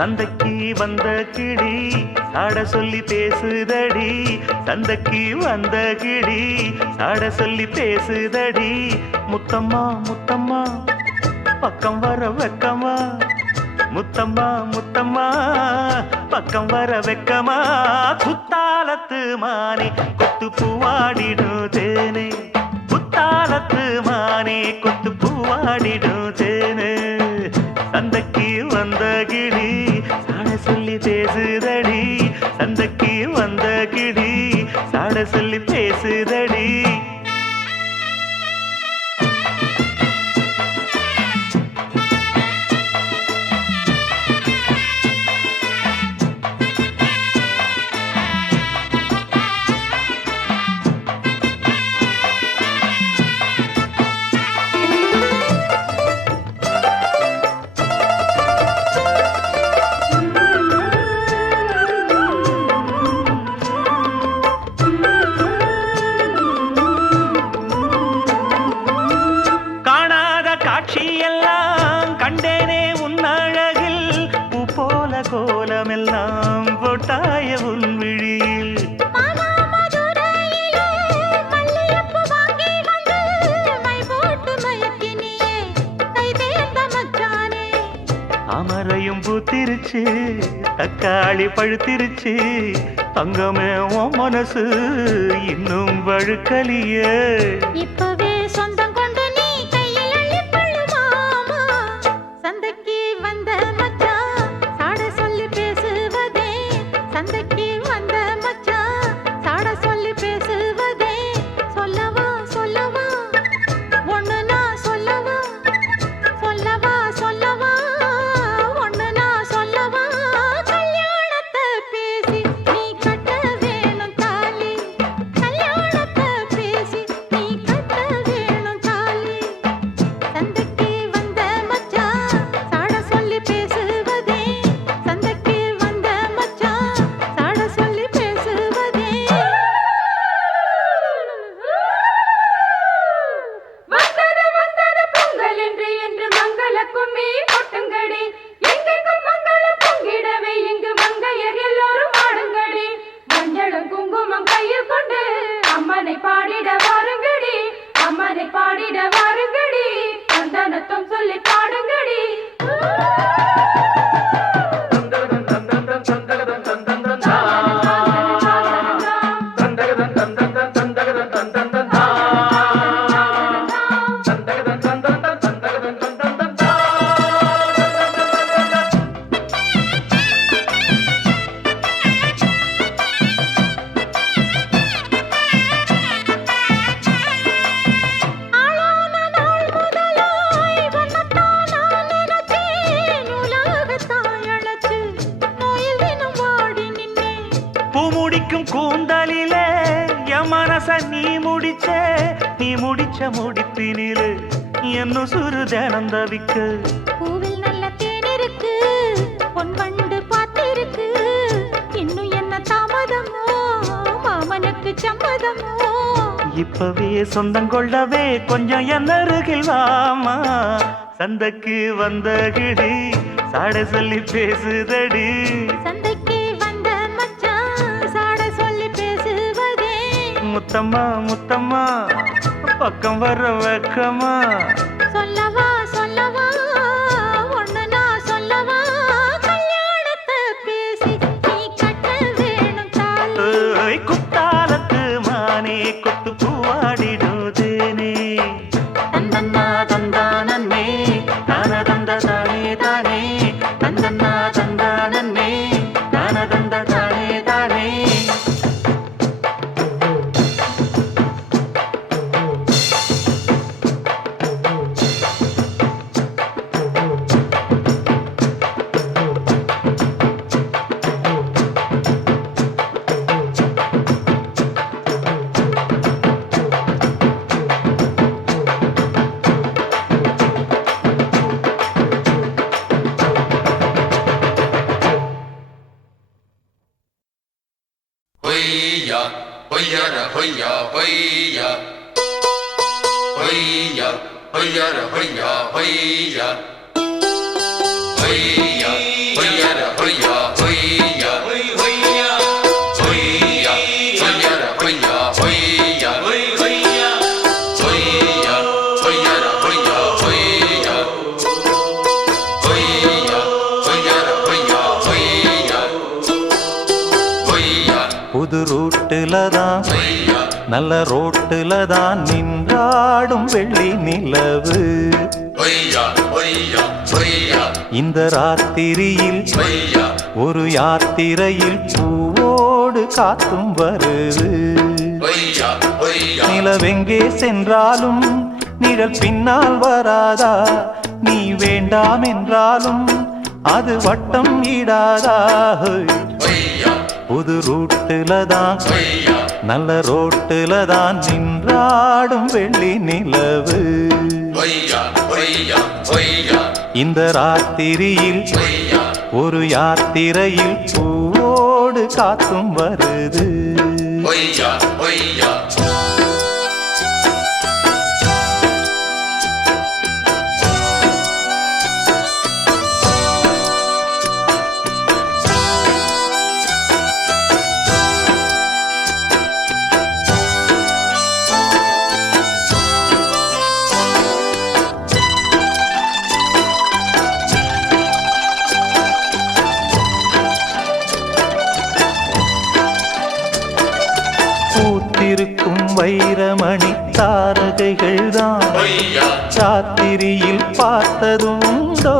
சந்தைக்கு வந்த கிளி சாட சொல்லி பேசுதடி. சந்தைக்கு வந்த கிளி சாட சொல்லி பேசுதடி. முத்தம்மா முத்தம்மா பக்கம் வர வெக்கமா. முத்தம்மா முத்தம்மா பக்கம் வர வெக்கமா. குத்தாலத்து மானே கொத்து பூவாடிடும் தேனே. குத்தாலத்து மானே கொத்து பூவாடிடும் தேனே. சந்தைக்கு வந்த கிளி சாட சொல்லி பேசுதடி. சந்தைக்கு வந்த கிளி சாட சொல்லி பேசுதடி. எல்லாம் கண்டேனே உன்னழகில். பூ போல கோலமெல்லாம் போட்டாய உன் விழியில். அமரையும் பூத்திருச்சு தக்காளி பழுத்திருச்சு. தங்கமே உன் மனசு இன்னும் வழுக்கலியே. இப்பவே சொந்தம் கொண்டு நீ கையில் அள்ளிக்கொள்ளு மாமா. சந்தைக்கு வந்த மச்சான் சாட சொல்லி பேசுவதே. சந்தைக்கு வந்த மச்சான் சாட சொல்லி பேசுவதே. சொல்லவா சொல்லவா ஒண்ணு நான் சொல்லவா. சொல்லவா சொல்லவா ஒண்ணு நான் சொல்லவா. கல்யாணத்தை பேசி நீ கட்ட வேணும் தாலி. கல்யாணத்தை பேசி நீ கட்ட வேணும் தாலி. சந்தைக்கு வந்த மச்சான் சாட சொல்லி பேசுவதே. சந்தைக்கு வந்த மச்சான் சாட சொல்லி பேசுவதே. வந்தது வந்தது பொங்கல் என்று மங்கள கும்மி கொட்டுங்கடி. எங்கெங்கும் மங்களம் பொங்கிடவே இங்கு மங்கையர் எல்லோரும் ஆடுங்கடி. மஞ்சளும் குங்குமம் கையில் கொண்டு அம்மனை பாடிட வாருங்கடி. அம்மனை பாடிட வாருங்கடி. சந்தனத்தும் சொல்லி பாடுங்கடி. ஆளான நாள் முதலாய் உன்னைத்தான் நான் நினைச்சேன். உலகத்தாய் அழைச்சு நோயில் தினம் வாடி நின்னேன். பூ முடிக்கும் கூந்தலிலே என் மனச நீ முடிச்ச. நீ முடிச்ச முடிப்பினிலே என்ன சுரு தினம் தவிக்க. பூவில் நல்ல தேன் இருக்கு. பொன் வண்டு பார்த்திருக்கு. இன்னும் என்ன தாமதமோ மாமனுக்கு சம்மதமோ. இப்பவே சொந்தம் கொள்ளவே கொஞ்சம் என் அருகில் வாமா. சந்தைக்கு வந்த கிளி சாட சொல்லி பேசுதடி. சந்தைக்கு வந்த மச்சான் சாட சொல்லி பேசுவதே. முத்தம்மா முத்தம்மா பக்கம் வர வெக்கமா. சொல்லவா சொல்லவா ஒண்ணு நான் சொல்லவா. கல்யாணத்தை பேசி நீ கட்ட வேணும் தாலி. ஏய், குத்தாலத்து மானே கொத்து பூவாடிடும் தேனே. தந்தன்னா தந்தானே தான தந்த தானே தானே. தந்தன்னா தந்தானே தான தந்த தானே தானே. Hoya, hoya, hoya, hoya, hoya, hoya, hoya, hoya, hoya, hoya, ரூட்டுல தான் பொய்யா நல்ல ரோட்டுல தான் நின்றாடும் வெள்ளி நிலவு. பொய்யா பொய்யா பொய்யா இந்த ராத்திரியில் பொய்யா ஒரு யாத்திரையில் பூவோடு காத்தும் வருது. பொய்யா பொய்யா நிலவெங்கே சென்றாலும் நிழல் பின்னால் வராதா? நீ வேண்டாம் என்றாலும் அது வட்டம் ஈடாதா? பொய்யா புது ரூட்டுல தான் பொய்யா நல்ல ரோட்டுல தான் நின்றாடும் வெள்ளி நிலவு. பொய்யா பொய்யா பொய்யா இந்த ராத்திரியில் பொய்யா ஒரு யாத்திரையில் பூவோடு காத்தும் வருது. பொய்யா பொய்யா பூத்திருக்கும் வைரமணி தாரகைகள் தான் பொய்யா ராத்திரியில் பார்த்ததும் உண்டோ?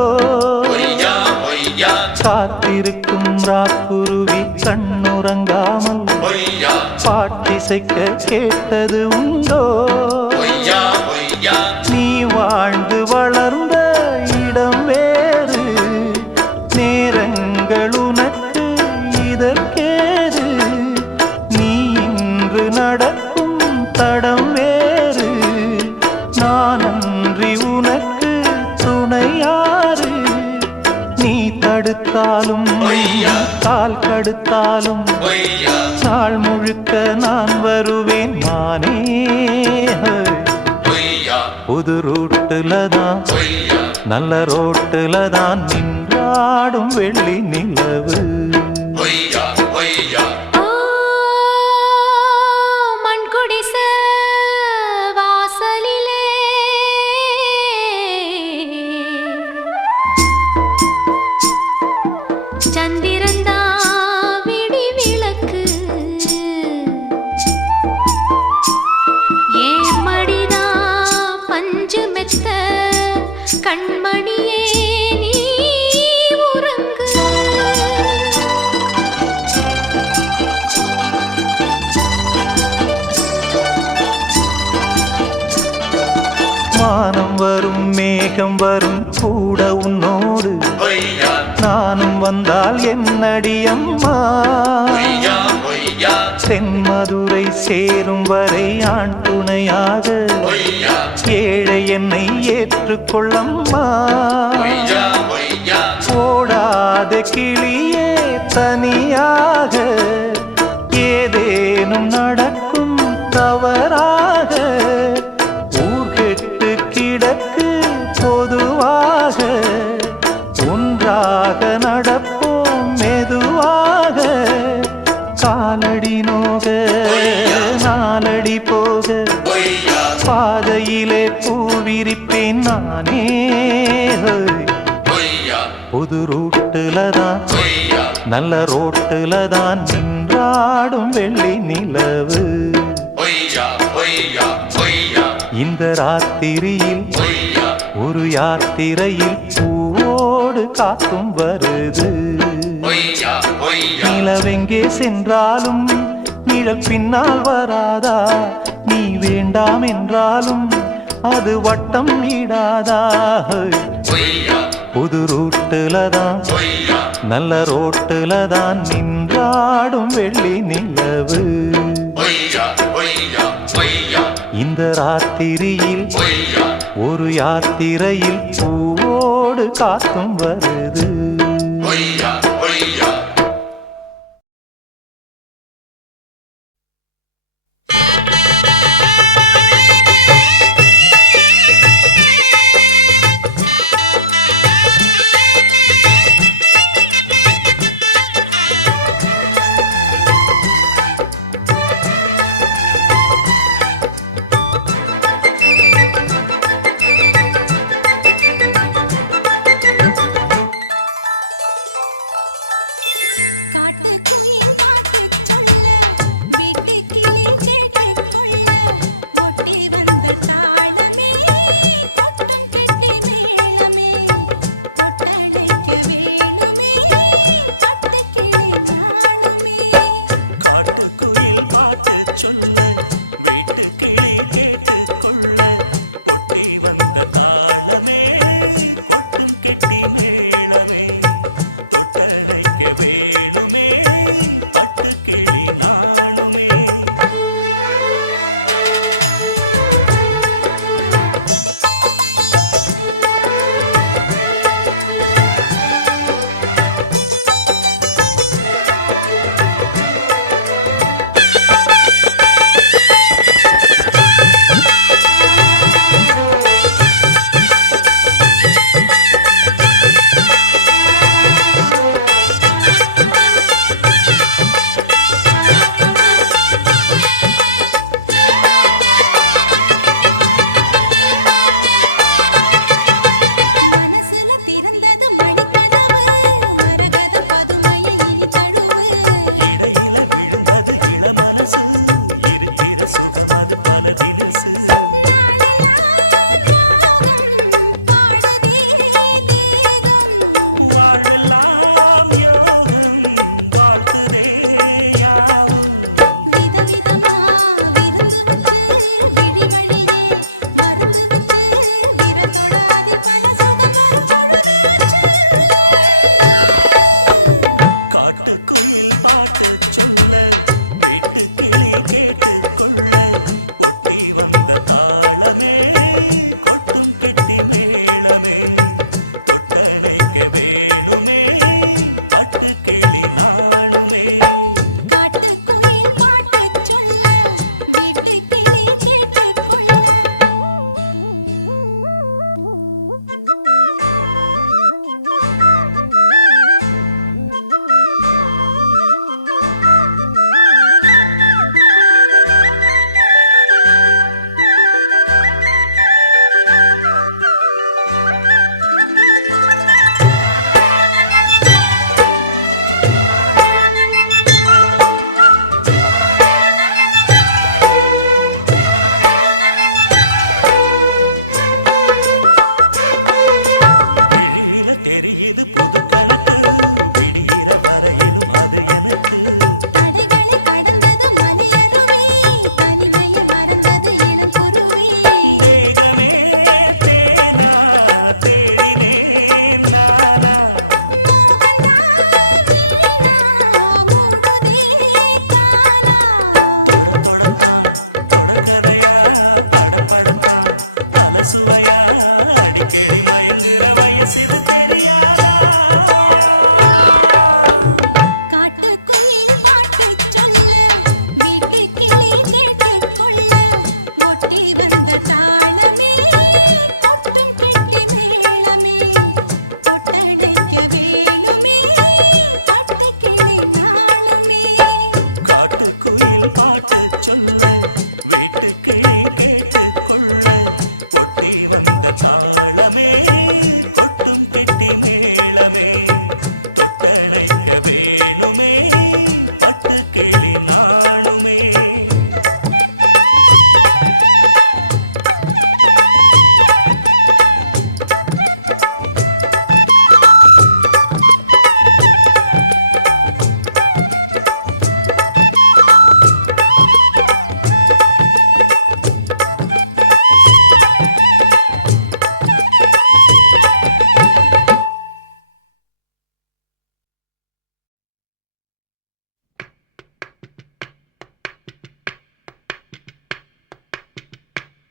பொய்யா பொய்யா காத்திருக்கும் ராக்குருவி கண்ணுறங்காமல் பொய்யா பாட்டிசைக்க கேட்டது உண்டோ? பொய்யா பொய்யா நீ வாழ்ந்து வளர்ந்த இடம் வேறு, நேரங்கள் உனக்கு இதற்கேது. நீ இன்று நடக்கும் தடம் வேறு, நான் அன்றி உனக்கு துணையாறு. நீ தடுத்தாலும் பொய்யா கால் கடுத்தாலும் பொய்யா நாள் முழுக்க நான் வருவேன் நானே. பொய்யா புது ரூட்டுல தான் பொய்யா நல்ல ரோட்டுல தான் நின்றாடும் வெள்ளி நிலவு. பொய்யா பொய்யா ஆ, மண்குடிச வாசலிலே சந்திரந்தா விடி விளக்கு, ஏன் மடிதா பஞ்சு மெத்த, கண்மணியே நீ உறங்கு. வானம் வரும் மேகம் வரும் கூட உன்னோடு, பொய்யா நானும் வந்தால் என்னடி அம்மா? பொய்யா பொய்யா தென்மதுரை சேரும் வரை ஆண் துணையாக பொய்யா ஏழை என்னை ஏற்றுக்கொள்ளம்மா. பொய்யா பொய்யா ஓடாத கிளியே தனியாக ஏதேனும் நடக்கும் தவறாக, ஊர்கெட்டு கிடக்கு பொதுவாக, ஒன்றாக நடப்போம் மெதுவாக. காலடி நோக நாலடி போக பொய்யா பாதையிலே பூவிரிப்பேன் நானே. பொய்யா புது ரூட்டுல தான் பொய்யா நல்ல ரோட்டுல தான் நின்றாடும் வெள்ளி நிலவு. பொய்யா பொய்யா பொய்யா இந்த ராத்திரியில் பொய்யா ஒரு யாத்திரையில் பூவோடு காத்தும் வருது. பொய்யா பொய்யா நிலவெங்கே சென்றாலும் நிழல் பின்னால் வராதா? நீ வேண்டாம் என்றாலும் அது வட்டம் ஈடாதா? பொய்யா புது ரூட்டுல தான் பொய்யா நல்ல ரோட்டுல தான் நின்றாடும் வெள்ளி நிலவு. பொய்யா பொய்யா பொய்யா இந்த ராத்திரியில் பொய்யா ஒரு யாத்திரையில் பூவோடு காத்தும் வருது. பொய்யா பொய்யா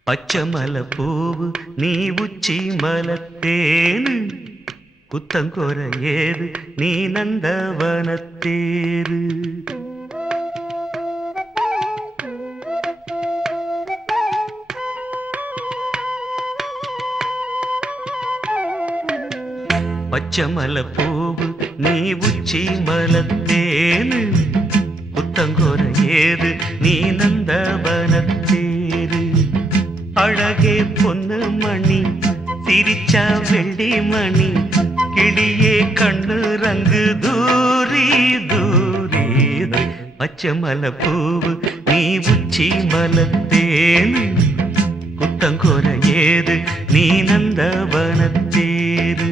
பச்சமல பூவு நீ உச்சி மலத்தேனு குத்தங்கொர ஏது நீ நந்தவனத்தேரு பச்சமல பூவு நீ உச்சி மலத்தேனு குத்தங்கொர ஏது நீ நந்தவனத்தேரு அழகே பொன்னு மணி சிரிச்சா வெள்ளி மணி கிளியே கண்ணு ரங்கு தூரி தூரி பச்சமல பூவு நீ உச்சி மலத்தேனு குத்தங்கொர ஏது நீ நந்தவனத்தேரு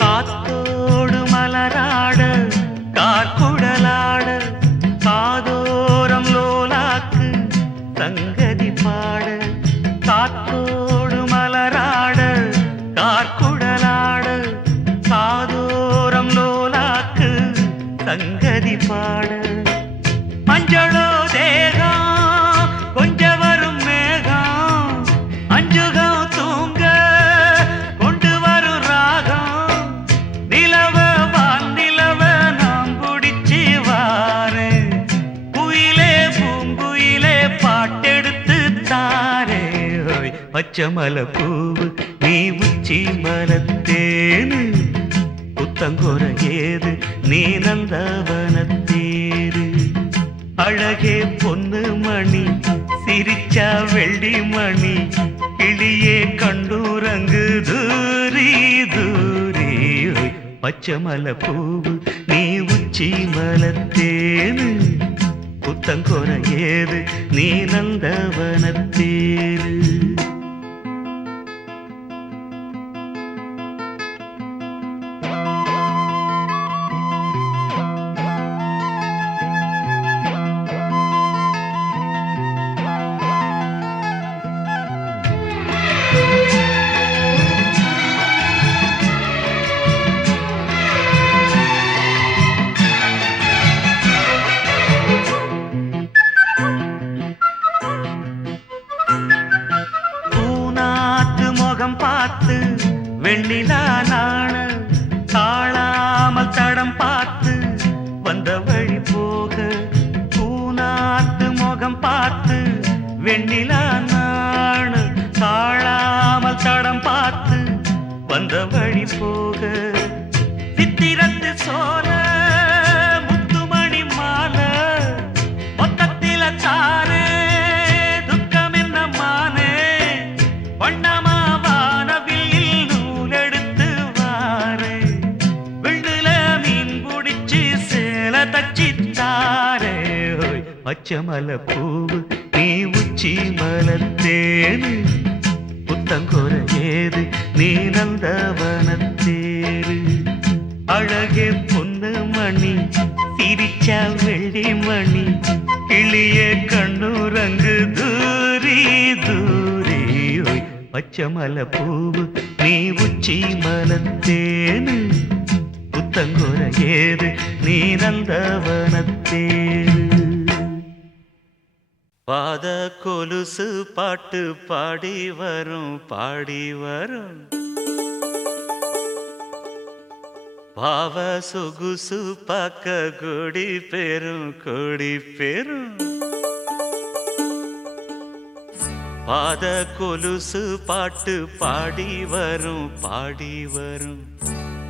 காத்தோடு மலராட கார்குடலாட காதோரம் லோலாக்கு சங்கதி பாட காத்தோடு மலராட கார்குடலாட காதோரம் லோலாக்கு சங்கதி பாட மஞ்சளோ தேகம் கொஞ்ச வரும் மேகம் அஞ்சுகம் தூங்க கொண்டு வரும் ராகம் நிலவ வானிலவ நாம் பிடிச்சி வாரு குயிலே பூங்குயிலே பாட்டெடுத்து தாரே பச்சமல பூவு நீ உச்சி மலத்தேனு புத்தங்கொர ஏது நீ நந்தவனத்தேரு அழகே பொன்னு மணி சிரிச்சா வெள்ளி மணி கிளியே கண்டூரங்கு தூரி தூரி பச்சமல பூவு நீ உச்சி மலத்தேனு புத்தங்கொர ஏது நீ நந்தவனத்தேரு பார்த்து வெண்ணிலா நாண தாழாமல் தடம் பார்த்து வந்த வழி போக பூநாத்து முகம் பார்த்து வெண்ணிலா நாண தாழாமல் தடம் பார்த்து வந்த வழி போக சித்திரத்து சோல முத்துமணி மாலை மொத்தத்தில தாரே துக்கம் என்ன மானே வண்ணமா பச்சமல பூவு நீ உச்சி மலத்தேனு புத்தங்கொர ஏது நீ நந்தவனத்தேரு அழகே பொன்னு மணி சிரிச்சா வெள்ளி மணி கிளியே கண்ணூரங்கு தூரி தூரி பச்சமல பூவு நீ உச்சி மலத்தேனு புத்தங்கொர ஏது நீ நந்தவனத்தேரு பாத கொலுசு பாட்டு பாடி வரும் பாவ சொகுசு பார்க்க கொடி பெரும் பாத கொலுசு பாட்டு பாடி வரும்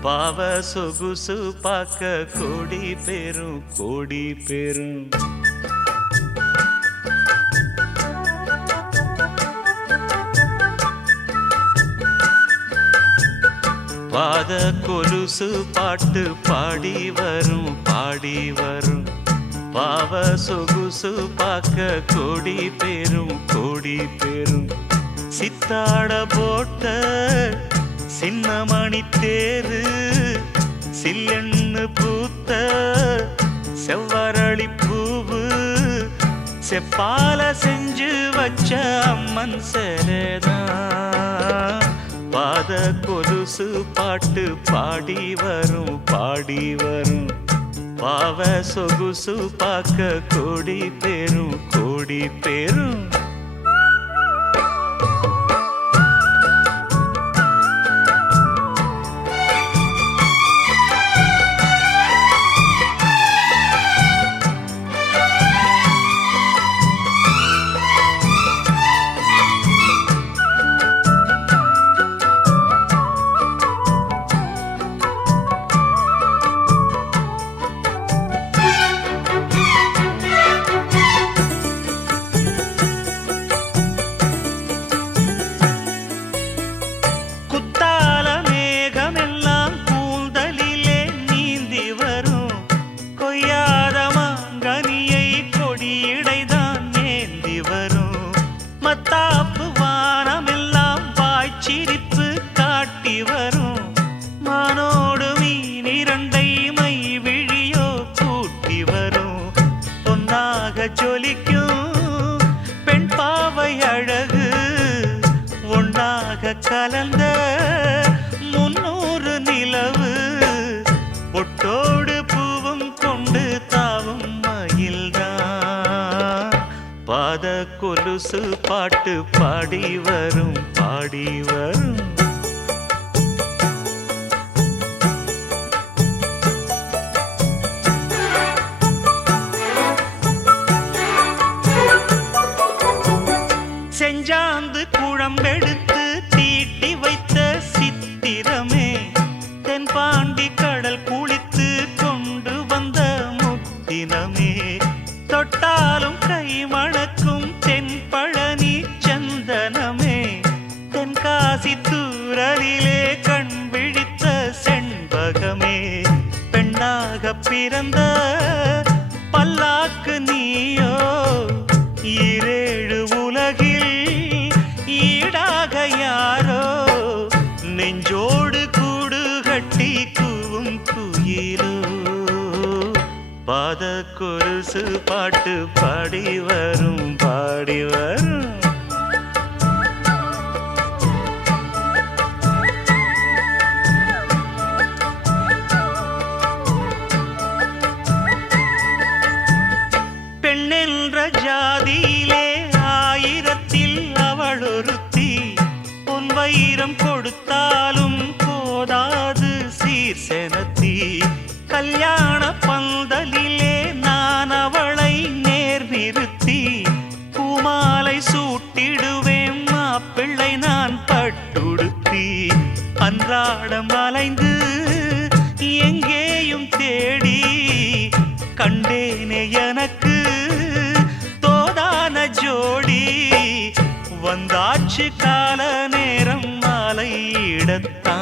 பாவ சொகுசு பார்க்க கொடி பெரும் பாத கொலுசு பாட்டு பாடி வரும் பாவ சொகுசு பார்க்க கொடி பெரும் சித்தாட போட்ட சின்னமணி தேரு சில்லெண்ணு பூத்த செவ்வரளி பூவு செப்பால செஞ்சு வச்ச அம்மன் சேரதான் பாத கொலுசு பாட்டு பாடி வரும் பாடி வரும் பாவ சொகுசு பார்க்க கோடி பேரும் கோடி பேரும் கலந்த 300 நிலவு பொட்டோடு பூவும் கொண்டு தாவும் மயில்தான் பாத கொலுசு பாட்டு பாடி வரும் பாடி வரும் செஞ்சாந்து குழம்பெடுத்து தீட்டி வைத்த சித்திரமே தென்பாண்டி கடல் குளித்து கொண்டு வந்த முத்தினமே தொட்டாலும் கை மணக்கும் தென்பழனி சந்தனமே தென்காசி தூரலிலே கண் விழித்த செண்பகமே பெண்ணாக பிறந்த பல்லாக்கு நீயோ ஈரேழு உலகில் ஈடாக யாரோ நெஞ்சோடு கூடு கட்டி கூவும் குயிலோ பாத கொலுசு பாட்டு பாடி வரும் பாடி வரும் பெண்ணென்ற ஜாதியிலே ஆயிரத்தில் அவள் ஒருத்தி பொன் வைரம் கொடுத்தாலும் போதாது சீர்செனத்தி கல்யாண பந்தலிலே நான் அவளை நேர் நிறுத்தி பூமாலை சூட்டிடுவேன் மாப்பிள்ளை நான் பட்டுடுத்தி அன்றாடம் அலைந்து எங்கேயும் தேடி கண்டேனே எனக்கு தோதான ஜோடி வந்தாச்சு கால நேரம் மாலையிடத்தான்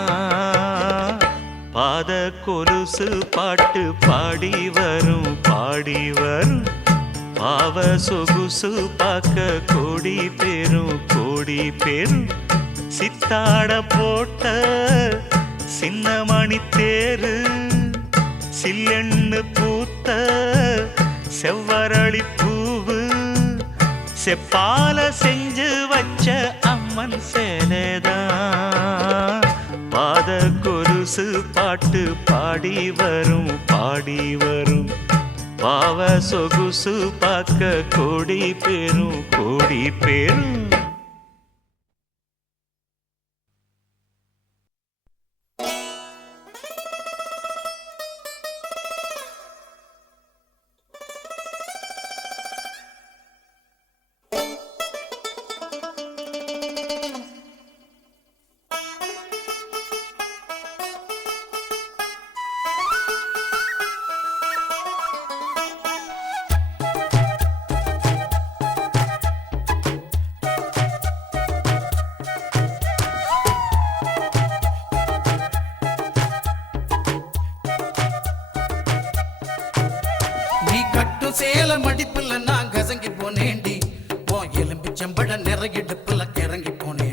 பாத கொலுசு பாட்டு பாடி வரும் பாடி வரும் பாவ சொகுசு பார்க்க கோடி பேரும் சித்தாட போட்ட சின்னமணி தேரு சில்லெண்ணு பூத்த செவ்வரளி பூவு செப்பால செஞ்சு வச்ச அம்மன் சேலைதான் பாத கொலுசு பாட்டு பாடி வரும் பாடி வரும் பாவ சொகுசு பார்க்க கோடி பேரும் சேல மடிப்புல நான் கசங்கி போனேண்டி ஓ எலும்பு செம்பட நிறையிடுப்புல கிறங்கி போனேன்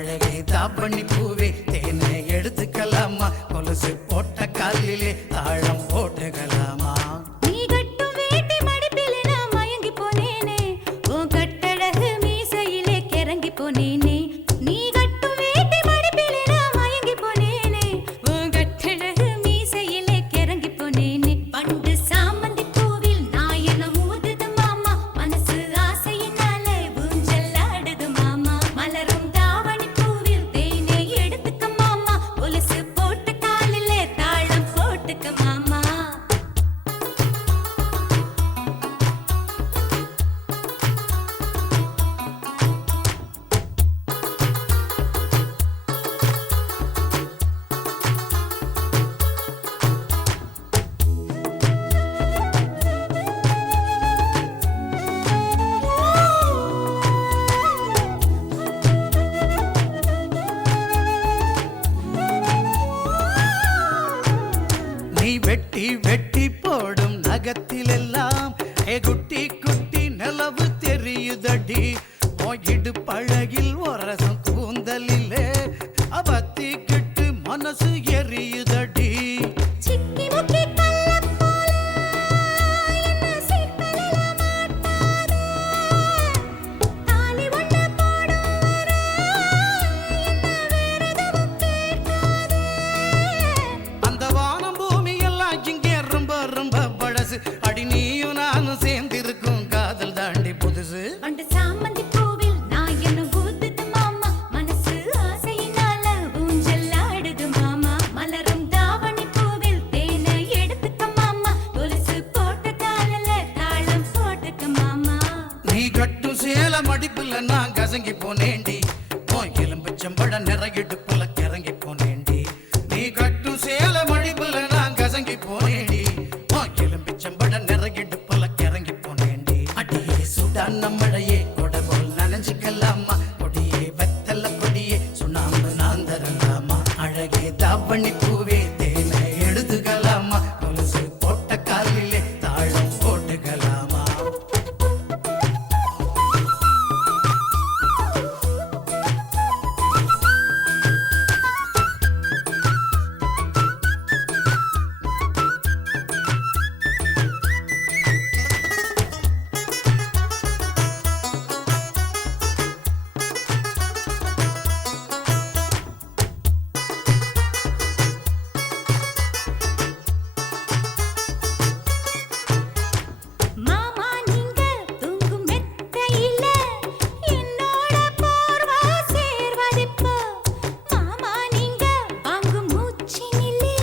அழகே தாப்பண்ணி பூவே தேனை எடுத்துக்கலாமா கொலுசு போட்ட காலிலே தாழம் போட்டுக்கலாமா நீ கட்டும் வேட்டி மடிப்பிலே நான் மயங்கி போனேனே உன் கட்டழகு மீசையிலே கிறங்கி போனேனே நீ கட்டும் வேட்டி மடிப்பிலே நான் மயங்கி போனேனே உன் கட்டழகு மீசையிலே கிறங்கி போனேனே பண்டு சாமந்தி பூவில் நாயன ஊதுது மாமா மனசு ஆசையினாலே ஊஞ்சல் ஆடுது மாமா மலரும் தாவணி பூவில் தேனை எடுத்துக்க மாமா கொலுசு போட்ட காலிலே தாளம் போட்டுக்க மாமா நீ வெட்டி வெட்டி போடும் நகத்திலெல்லாம் குட்டி குட்டி நிலவு தெரியுதடி இடு பழகில் ஒரசம் கூந்தலிலே அவத்திக்கிட்டு மனசு எரியுதடி சிக்கி முக்கி கள்ள போல என்ன சிப்பலில மாட்டாத தாலி ஒண்ணு போடும் வர என்ன வேற எதுவும் கேட்காத அந்த வானம் பூமி எல்லாம் இங்கே ரொம்ப ரொம்ப பழசு அடி நீயும் நானும் சேர்ந்திருக்கும் காதல் தாண்டி புதுசு பண்டு சாமந்தி பூவில் நாயன ஊதுது மாமா மனசு ஆசையினால ஊஞ்சல் ஆடுது மாமா மலரும் தாவணி பூவில் தேனை எடுத்துக்க மாமா கொலுசு போட்ட காலில தாளம் போட்டுக்க மாமா நீ கட்டும் சேல மடிப்புல நான் கசங்கி போனேண்டி எலும்புச்சம்பழ நிறையிடுப்புல கிறங்கி போனேண்டி நீ கட்டும் சேல மடிப்புல நான் கசங்கி போனேண்டி எலும்புச்சம்பழ நிறையிடுப்புல கிறங்கி போனேண்டி அடியே சுடான மழையே கொடை போல் நனைஞ்சிக்கலாமா கொடியே வெத்தல கொடியே சுண்ணாம்பு நான் தரலாமா அழகே தாவணி பூவே தேனை எடுத்துக்கலாமா கொலுசு போட்ட காலிலே தாழம் போட்டுக்கலாமா மாமா நீங்க தூங்கும் மெத்தையில என்னோட போர்வ சேர்வதிப்போ மாமா நீங்க வாங்கும் மூச்சினிலே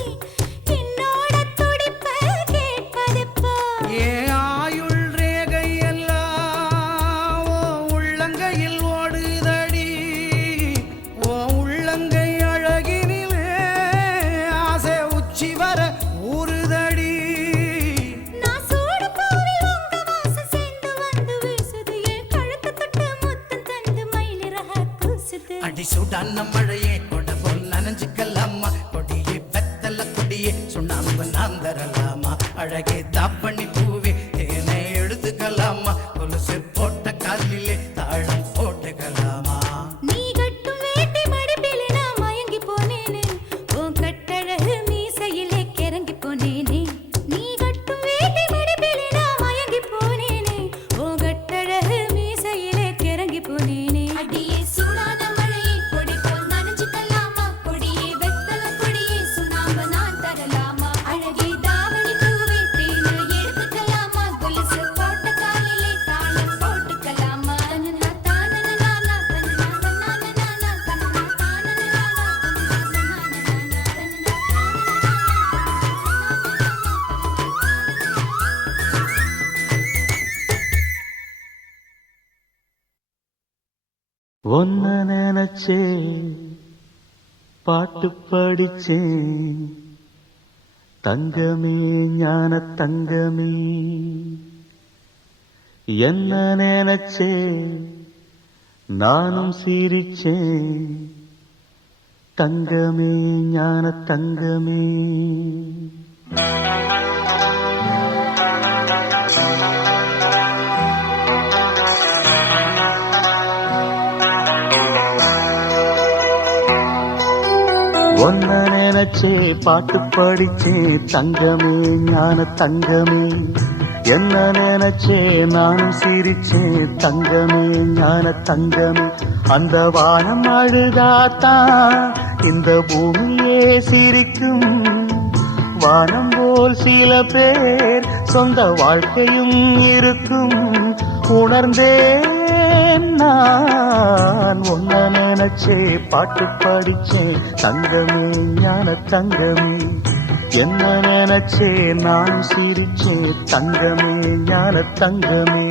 என்னோட துடிப்ப கேட்பதிப்போ ஏ ஆயுள் ரேகை எல்லாம் ஓ உள்ளங்கையில் ஓடுதடி ஓ உள்ளங்கை அழகினிலே ஆசை உச்சி வர ஊறுதடி நான் சூடு பூவில் உங்க வாசம் சேர்ந்து வந்து வீசுது என் கழுத்து தொட்டு முத்தம் தந்து மயிலிறக கூசுது அடி சுடான மழையே கொடை போல் நனைஞ்சுக்கலாமா கொடியே வெத்தல கொடியே சுண்ணாம்பு நான் தரலாமா அழகே தாப்பண்ணி பூவே தேனை எடுத்துக்கலாமா கொலுசு போட்ட காலிலே தாழம் போட்டுக்கலாமா நீ கட்டும் வேட்டி மடிப்பிலே நான் மயங்கி போனேனே உன் கட்டழகு மீசையிலே கிறங்கி போனேனே நீ கட்டும் வேட்டி மடிப்பிலே நான் மயங்கி போனேனே உன் கட்டழகு மீசையிலே கிறங்கி போனேனே அடியே சூடான மழையே கொடி போல் நனைஞ்சுக்கலாமா கொடியே வெத்தல கொடியே சுண்ணாம்பு நான் தரலாமா அழகே தாவணி பூவே தேனை எடுத்துக்கலாமா கொலுசு போட்ட காலிலே தாளம் போட்டுக்கலாமா தனனா தானனா நானா தனனா நானா நானா தனனா தானனா ஒன்ன நினைச்சே பாட்டு படிச்சேன் தங்கமே ஞான தங்கமே என்ன நினைச்சே நானும் சிரிச்சேன் தங்கமே ஞான தங்கமே ஒன்ன நினைச்சே பாட்டு படிச்சேன் தங்கமே ஞான தங்கமே என்ன நினைச்சே நானும் சிரிச்சேன் தங்கமே ஞான தங்கமே அந்த வானம் அழுதாத்தான் இந்த பூமியே சிரிக்கும் வானம் போல் சில பேர் சொந்த வாழ்க்கையும் இருக்கும் உணர்ந்தேன் நான் ஒன்ன நினைச்சே பாட்டு படிச்சேன் தங்கமே ஞான தங்கமே என்ன நினைச்சே நான் சிரிச்சேன் தங்கமே ஞான தங்கமே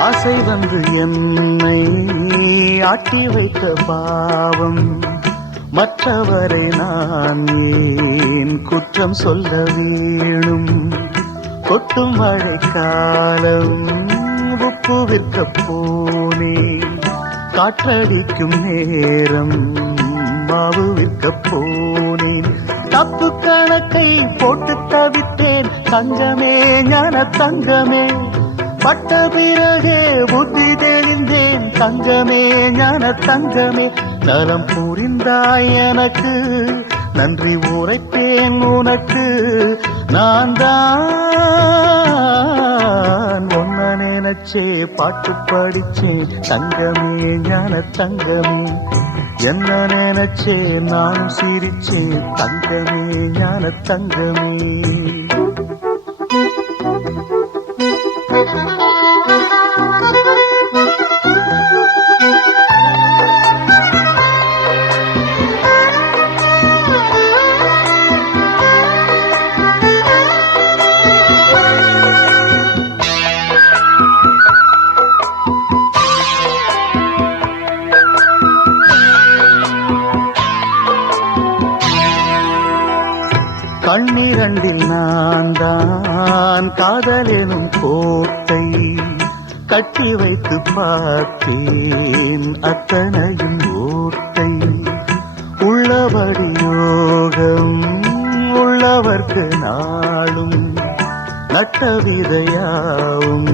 ஆசை வந்து என்னை ஆட்டி வைத்த பாவம் மற்றவரை நான் ஏன் குற்றம் சொல்ல வேணும் கொட்டும் மழை காலம் உப்பு விற்க போனே காற்றடிக்கும் நேரம் மாவு விற்க போனேன் தப்பு கணக்கை போட்டு தவித்தேன் தங்கமே ஞான தங்கமே பட்ட பிறகே புத்தி தெளிந்தேன் தங்கமே ஞான தங்கமே நலம் புரிந்தாய் எனக்கு நன்றி உரைப்பேன் உனக்கு நான் தான் ஒன்ன நினைச்சே பாட்டு படிச்சேன் தங்கமே ஞான தங்கமே என்ன நினைச்சே நான் சிரிச்சேன் தங்கமே ஞான தங்கமே கண்ணிரண்டில் நான் தான் காதலெனும் கோட்டை கட்டி வைத்து பார்த்தேன் அத்தனையும் ஓட்டை உள்ளபடி யோகம் உள்ளவர்க்கு நாளும் நட்ட விதையாவும்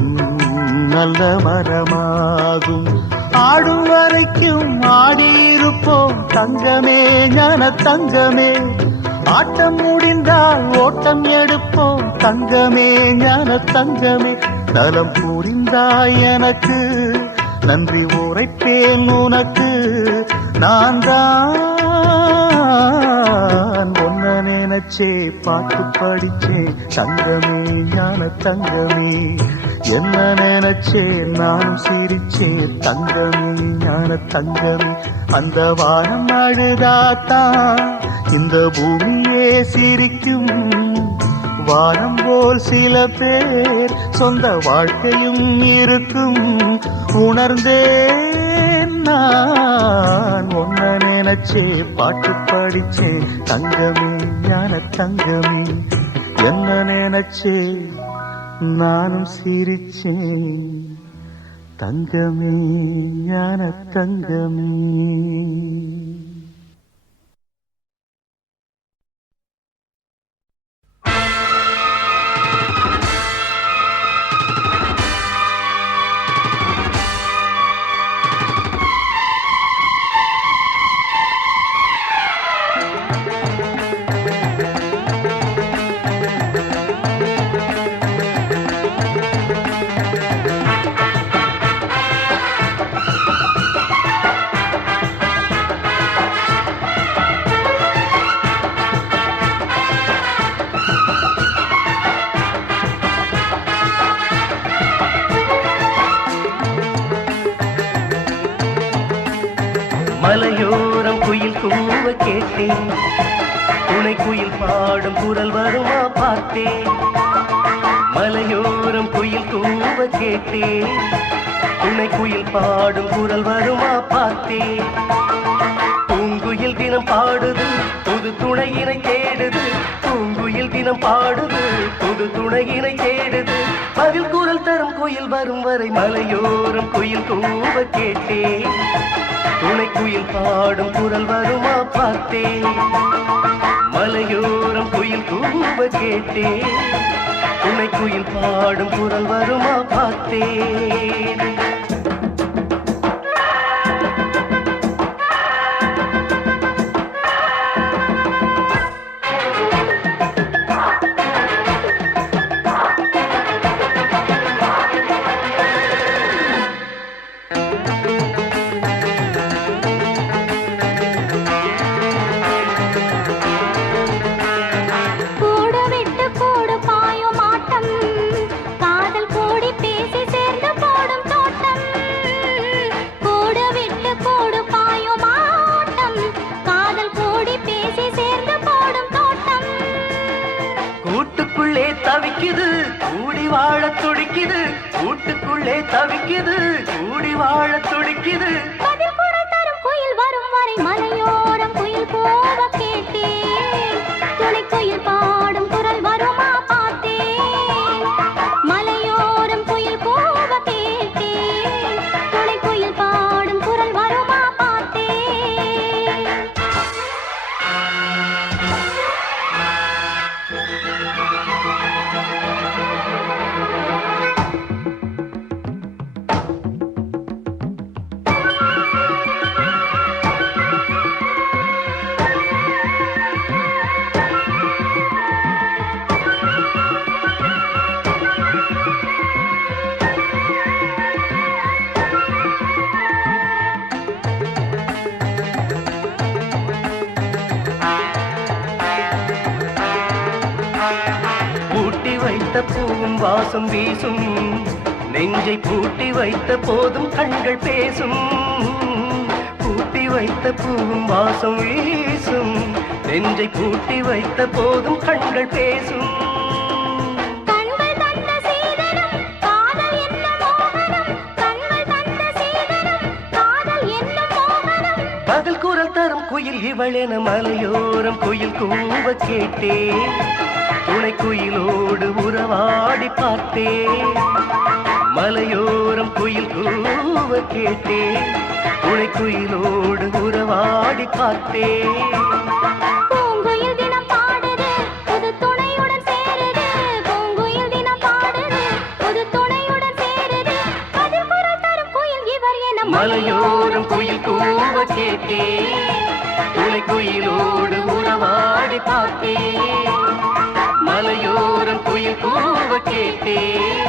நல்ல மரமாகும் ஆடும் வரைக்கும் ஆடியிருப்போம் தங்கமே ஞான தங்கமே ஆட்டம் முடிந்தால் ஓட்டம் எடுப்போம் தங்கமே ஞான தங்கமே நலம் புரிந்தாய் எனக்கு நன்றி உரைப்பேன் உனக்கு நான் தான் ஒன்ன நினைச்சே பாட்டு படிச்சேன் தங்கமே ஞான தங்கமே என்ன நினைச்சே நானும் சிரிச்சேன் தங்கமே ஞான தங்கமே அந்த வானம் அழுதாத்தான் இந்த பூமியே சிரிக்கும் வானம் போல் சில பேர் சொந்த வாழ்க்கையும் இருக்கும் உணர்ந்தேன் நான் ஒன்ன நினைச்சே பாட்டு படிச்சேன் தங்கமே ஞான தங்கமே என்ன நினைச்சே நானும் சிரிச்சேன் தங்கமே ஞான தங்கமே மலையோரம் குயில் கூவ கேட்டேன் துணை குயில் பாடும் குரல் வருமா பார்த்தேன் மலையோரம் குயில் கூவ கேட்டேன், துணை குயில் பாடும் குரல் வருமா பார்த்தேன். பூங்குயில் தினம் பாடுது புது துணையினை தேடுது, பூங்குயில் தினம் பாடுது புது துணையினை தேடுது. பதில் குரல் தரும் குயில் வரும் வரை மலையோரம் குயில் கூவ கேட்டேன், துணை குயில் பாடும் குரல் வருமா பார்த்தேன். மலையோரம் குயில் கூவ கேட்டேன், துணை குயில் பாடும் குரல் வருமா பார்த்தேன். தவிக்குது கூடி வாழ துடிக்குது, கூட்டுக்குள்ளே தவிக்குது கூடி வாழ துடிக்குது. பதில் குரல் தரும் குயில் வரும் வரை மலையோரம் குயில் போக கேட்டேன், துணை குயில் பாடும் குரல் வருமா பார்த்தேன். மலையோரம் குயில் போக கேட்டேன், துணை குயில் பாடும் குரல் வருமா பார்த்தேன். பூவும் வாசம் வீசும், நெஞ்சை பூட்டி வைத்த போதும் கண்கள் பேசும். பூட்டி வைத்த பூவும் வாசம் வீசும், நெஞ்சை பூட்டி வைத்த போதும் கண்கள் பேசும். கண்கள் தந்த சீதனம் காதல் என்ன மோகனம், கண்கள் தந்த சீதனம் காதல் என்ன மோகனம். பதில் குரல் தரும் குயில் இவளென மலையோரம் குயில் கூவ கேட்டேன், துணை குயிலோடு உறவாடி பார்த்தேன். மலையோரம் குயில் கூவ கேட்டேன், துணை குயிலோடு உறவாடி பார்த்தேன். பூங்குயில் தினம் பாடுது புது துணையுடன் சேருது, பூங்குயில் தினம் பாடுது புது துணையுடன் சேருது. பதில் குரல் தரும் குயில் இவர் என மலையோரம் குயில் கூவ கேட்டேன், துணை குயிலோடு உறவாடி பார்த்தேன். மலையோரம் குயில் கூவ கேட்டேன்,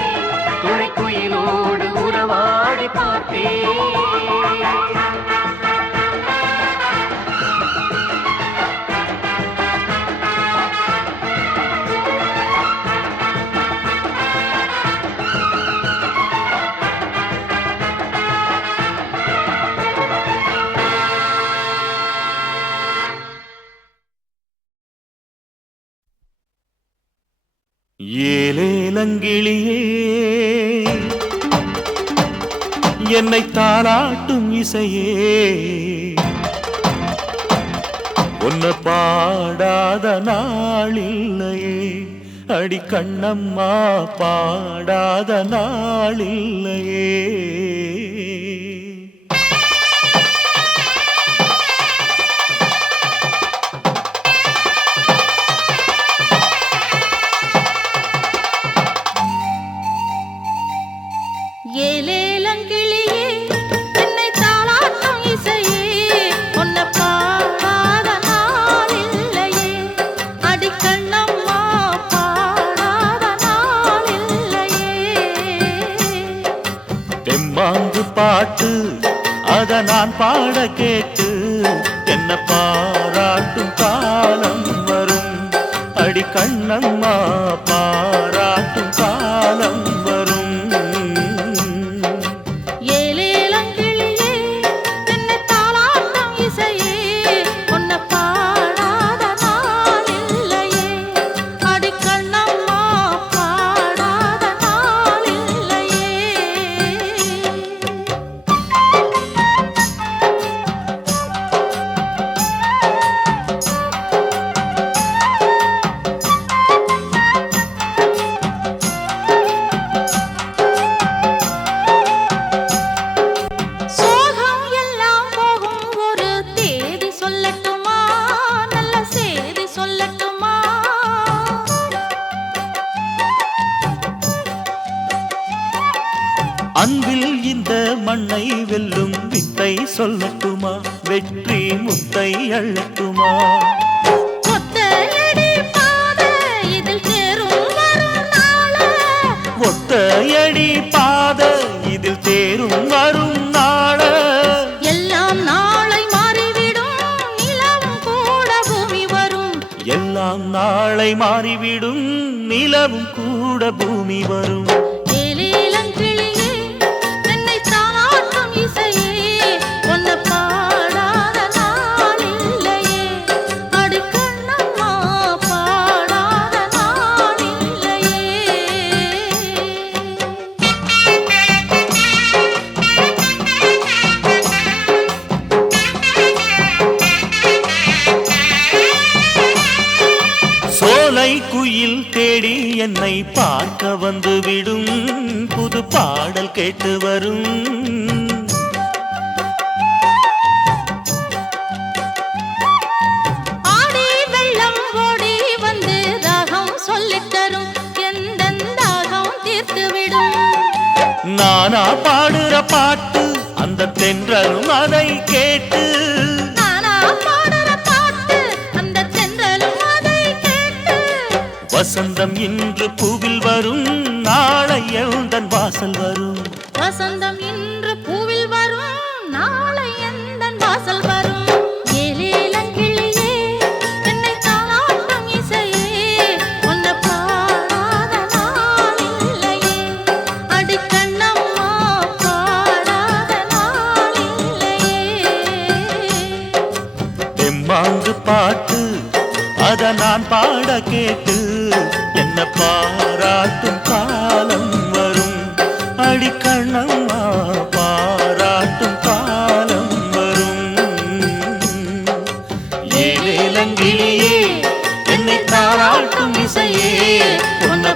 துணை குயிலோடு உறவாடி பார்த்தேன். ஏலேலங்கிளியே என்னை தாளாட்டும் இசையே, உன்னை பாடாத நாளில்லையே. அடி கண்ணம்மா பாடாத நாளில்லையே. ஏலேலங்கிளியே என்னை தாளாட்டும் இசையே, உன்னை பாடாத நாளில்லையே. அடிக்கண்ணம்மா பாடாத நாளில்லையே. தெம்மாங்கு பாட்டு அத நான் பாட கேட்டு என்ன பாராட்டும் காலம் வரும். அடி கண்ணம்மா பாராட்டும் காலம் வரும். ஏலேலங்கிளியே என்னை தாளாட்டும் இசையே, உன்னை பாடாத நாளில்லையே. அடிக்கண்ணம்மா பாடாத வித்தை சொல்லட்டுமா வெற்றி முத்தை அள்ளட்டுமா ஒத்தையடி பாதை இதில் தேரும் வரும் நாளே ஒத்தையடி பாத இதில் தேரும் வரும் நாள எல்லாம் நாளை மாறிவிடும் நிலவும் கூட பூமி வரும் எல்லாம் நாளை மாறிவிடும் நிலவும் கூட பூமி வரும் ஏலேலங்கிளியே என்னை தாளாட்டும் இசையே உன்னை பாடாத நாள் இல்லையே அடி கண்ணம்மா பாடாத நாள் இல்லையே சோலை குயில் தேடி என்னை பார்க்க வந்துவிடும் புது பாடல் கேட்டு வரும் ஆடி வெள்ளம் ஓடி வந்து தாகம் சொல்லித் தரும் எந்தன் தாகம் தீர்த்துவிடும் நானா பாடுற பாட்டு அந்த தென்றலும் அதை கேட்டு நானா பாடுற பாட்டு அந்த தென்றலும் அதை கேட்டு வசந்தம் இன்று பூவில் வரும் நாளை எந்தன் வாசல் வரும் வசந்தம் இன்று பூவில் வரும் நாளை எந்தன் வாசல் வரும் ஏலேலங்கிளியே என்னை தாளாட்டும் இசையே உன்னை பாடாத நாள் இல்லையே அடி கண்ணம்மா பாடாத நாள் இல்லையே எம்மாங்கு பாட்டு அத நான் பாட கேட்டு என்ன பாராட்டும் காலம் வரும் அடி கண்ணம்மா பாராட்டும் காலம் வரும் ஏலேலங்கிளியே என்னை தாராட்டும் இசையே உன்னை